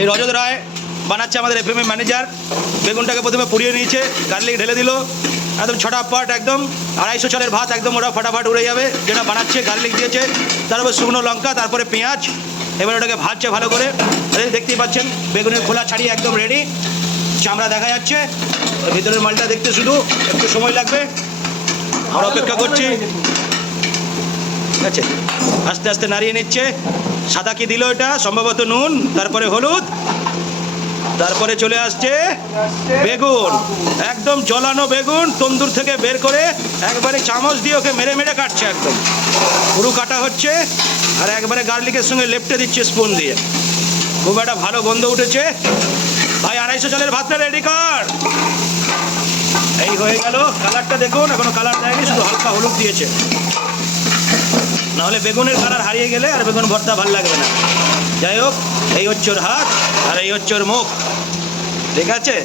এই রজত রায় বানাচ্ছে আমাদের এফএম ম্যানেজার বেগুনটাকে প্রথমে পুড়িয়ে নিয়েছে গার্লিক ঢেলে দিল। একদম ছটা পাট একদম, আড়াইশো চালের ভাত একদম ওরা ফাটাফাট উড়ে যাবে। যেটা বানাচ্ছে গার্লিক দিয়েছে। তারপর শুকনো লঙ্কা, তারপরে পেঁয়াজ। এবার ওটাকে ভাজছে ভালো করে। দেখতেই পাচ্ছেন, বেগুনের খোলা ছাড়িয়ে একদম রেডি চামড়া দেখা যাচ্ছে। ভিতরের মালটা দেখতে শুধু, একটু সময় লাগবে। আমরা অপেক্ষা করছি। আছে। আস্তে আস্তে নাড়িয়ে নিচ্ছে। সাদা কি দিল এটা? সম্ভবত নুন, তারপরে হলুদ, তারপরে চলে আসছে বেগুন। একদম জলানো বেগুন, তন্দুর থেকে বের করে একবারে চামচ দিয়ে ওকে মেরে মেরে কাটছে একদম। পুরু কাটা হচ্ছে আর একবারে গার্লিকের সঙ্গে লেপটে দিচ্ছে স্পুন দিয়ে। খুব একটা ভালো গন্ধ উঠেছে। ভাই, আড়াইশো চালের ভাতটা রেডি কর। এই হয়ে গেল। কালারটা দেখুন, এখনও কালার দেয়নি, শুধু হালকা হলুদ দিয়েছে। নাহলে বেগুনের কালার হারিয়ে গেলে আর বেগুন ভর্তা ভালো লাগবে না। যাই হোক এই হচ্ছে ওর হাত আর এই হচ্ছে ওর মুখ। ঠিক আছে?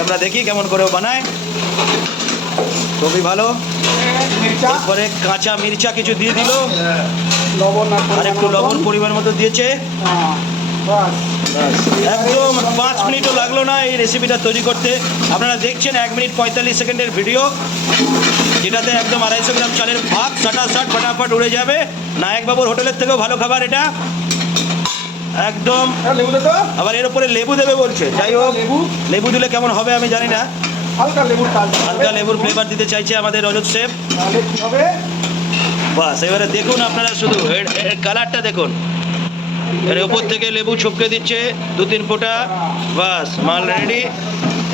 আমরা দেখি কেমন করে বানায়। খুবই ভালো। তারপরে কাঁচা মির্চা কিছু দিয়ে দিল। লবণ আর একটু লবণ। পরিমাণ মতো দিয়েছে। হ্যাঁ, একদম পাঁচ মিনিটও লাগল না এই রেসিপিটা তৈরি করতে। আপনারা দেখছেন এক মিনিট পঁয়তাল্লিশ সেকেন্ডের ভিডিও যেটাতে একদম আড়াইশো গ্রাম চালের ভাত সাটা সাট ফাটাফাট উড়ে যাবে। নায়কবাবুর হোটেলের থেকেও ভালো খাবার এটা। একদম। তো আবার এর উপরে লেবু দেবে বলছে। যাই হোক লেবু? লেবু দিলে কেমন হবে আমি জানি না। হালকা লেবুর হালকা লেবুর ফ্লেভার দিতে চাইছে আমাদের রজত শেফ হবে? বাস এবারে দেখুন আপনারা শুধু। কালারটা দেখুন। এর উপর থেকে লেবু ছপকে দিচ্ছে দু তিন ফোঁটা বাস মাল রেডি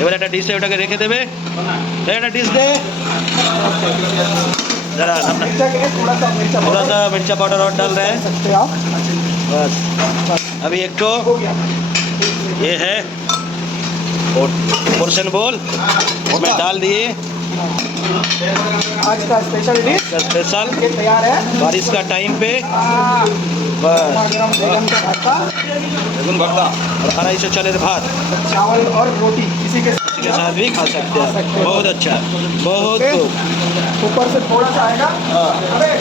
এবার একটা ডিশে ওটাকে রেখে দেবে এই একটা ডিশ দে जरा अपना मिर्चा के लिए थोड़ा सा मिर्चा थोड़ा सा मिर्चा पाउडर और डाल रहे हैं सकते हैं आप बस अभी एक तो हो गया ये है पोर्शन बोल उसमें डाल दिए आज का स्पेशल डिश स्पेशल ये तैयार है बारिश का टाइम पे हाँ, बस गरम बैगन का भरता बेगुन भरता और अढ़ाई सौ चालीस भात। चावल और रोटी इसी के के साथ भी खा सकते हैं। बहुत अच्छा बहुत ऊपर से थोड़ा सा आएगा। हाँ। अरे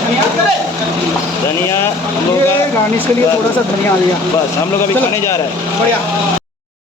धनिया हम लोग रानी के लिए थोड़ा सा धनिया आ गया बस हम लोग अभी खाने जा रहे हैं। बढ़िया।